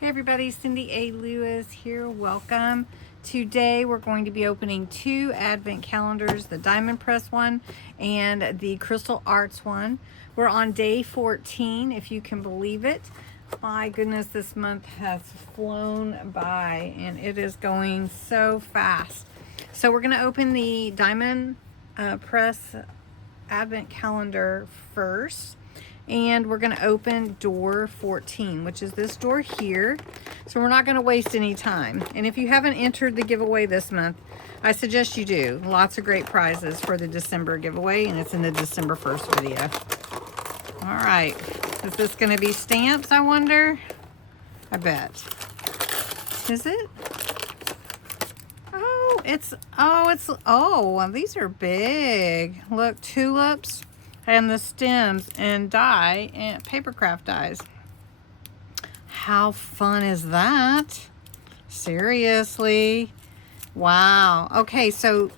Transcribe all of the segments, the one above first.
Hey everybody, Cindy A. Lewis here. Welcome. Today we're going to be opening two advent calendars, the Diamond Press one and the Crystal Arts one. We're on day 14, if you can believe it. My goodness, this month has flown by and it is going so fast. So we're going to open the Diamond Press advent calendar first. And we're going to open door 14, which is this door here. So we're not going to waste any time. And if you haven't entered the giveaway this month, I suggest you do. Lots of great prizes for the December giveaway, and it's in the December 1st video. All right. Is this going to be stamps, I wonder? I bet. Is it? Oh, well, these are big. Look, tulips. And the stems and die and paper craft dies. How fun is that? Seriously. Wow. Okay, so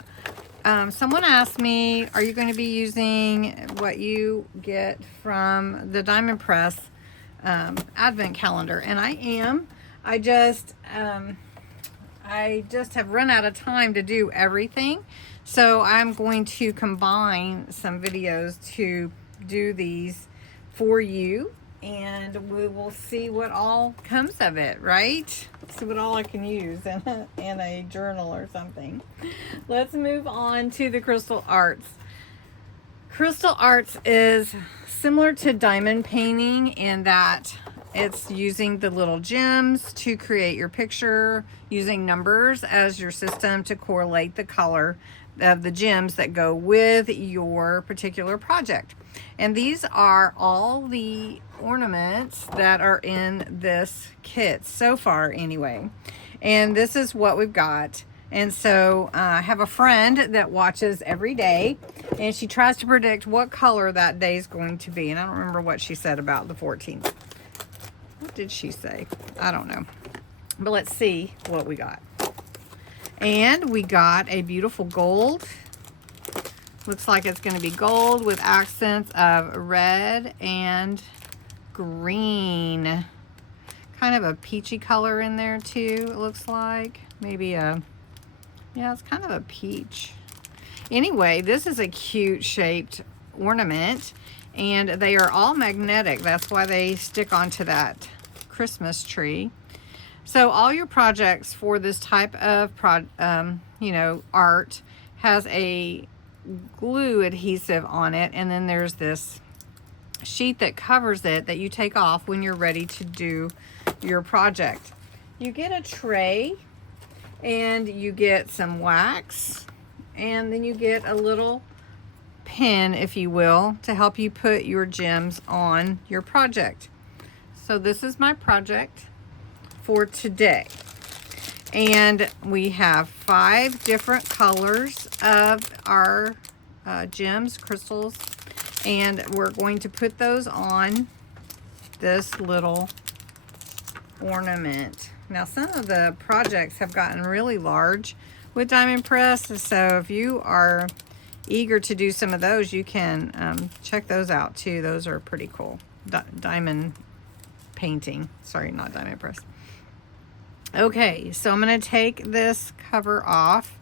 someone asked me, are you going to be using what you get from the Diamond Press advent calendar? And I am. I just have run out of time to do everything. So I'm going to combine some videos to do these for you, and we will see what all comes of it, right? See what all I can use in a journal or something. Let's move on to the Crystal Arts. Crystal Arts is similar to diamond painting in that it's using the little gems to create your picture, using numbers as your system to correlate the color of the gems that go with your particular project. And these are all the ornaments that are in this kit so far anyway. And this is what we've got. And so I have a friend that watches every day, and she tries to predict what color that day is going to be. And I don't remember what she said about the 14th. What did she say? I don't know. But let's see what we got. And we got a beautiful gold. Looks like it's going to be gold with accents of red and green. Kind of a peachy color in there too, it looks like. Maybe yeah, it's kind of a peach. Anyway, this is a cute shaped ornament, and they are all magnetic. That's why they stick onto that Christmas tree. So all your projects for this type of art has a glue adhesive on it, and then there's this sheet that covers it that you take off when you're ready to do your project. You get a tray, and you get some wax, and then you get a little pin, if you will, to help you put your gems on your project. So this is my project for today, and we have 5 different colors of our gems, crystals, and we're going to put those on this little ornament. Now, some of the projects have gotten really large with Diamond Press, so if you are eager to do some of those, you can check those out too. Those are pretty cool. Diamond painting, sorry, not Diamond Press. Okay, so I'm going to take this cover off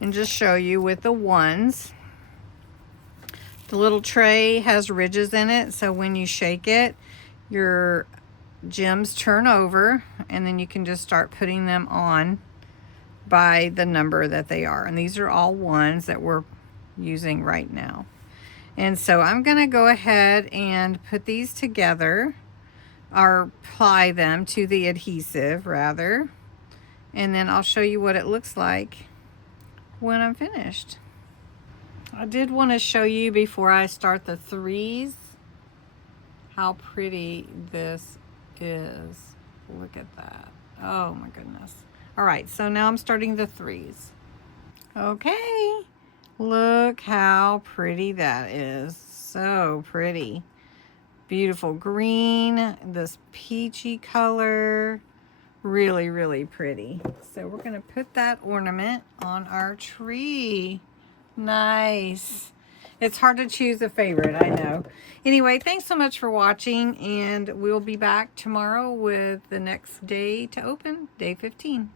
and just show you with the ones. The little tray has ridges in it, so when you shake it, your gems turn over, and then you can just start putting them on by the number that they are. And these are all ones that we're using right now. And so I'm going to go ahead and put these together, or apply them to the adhesive rather, and then I'll show you what it looks like when I'm finished. I did want to show you before I start the threes how pretty this is. Look at that. Oh my goodness. All right, so now I'm starting the threes. Okay, look how pretty that is. So pretty. Beautiful green, this peachy color, really, really pretty. So we're going to put that ornament on our tree. Nice. It's hard to choose a favorite, I know. Anyway, thanks so much for watching, and we'll be back tomorrow with the next day to open, day 15.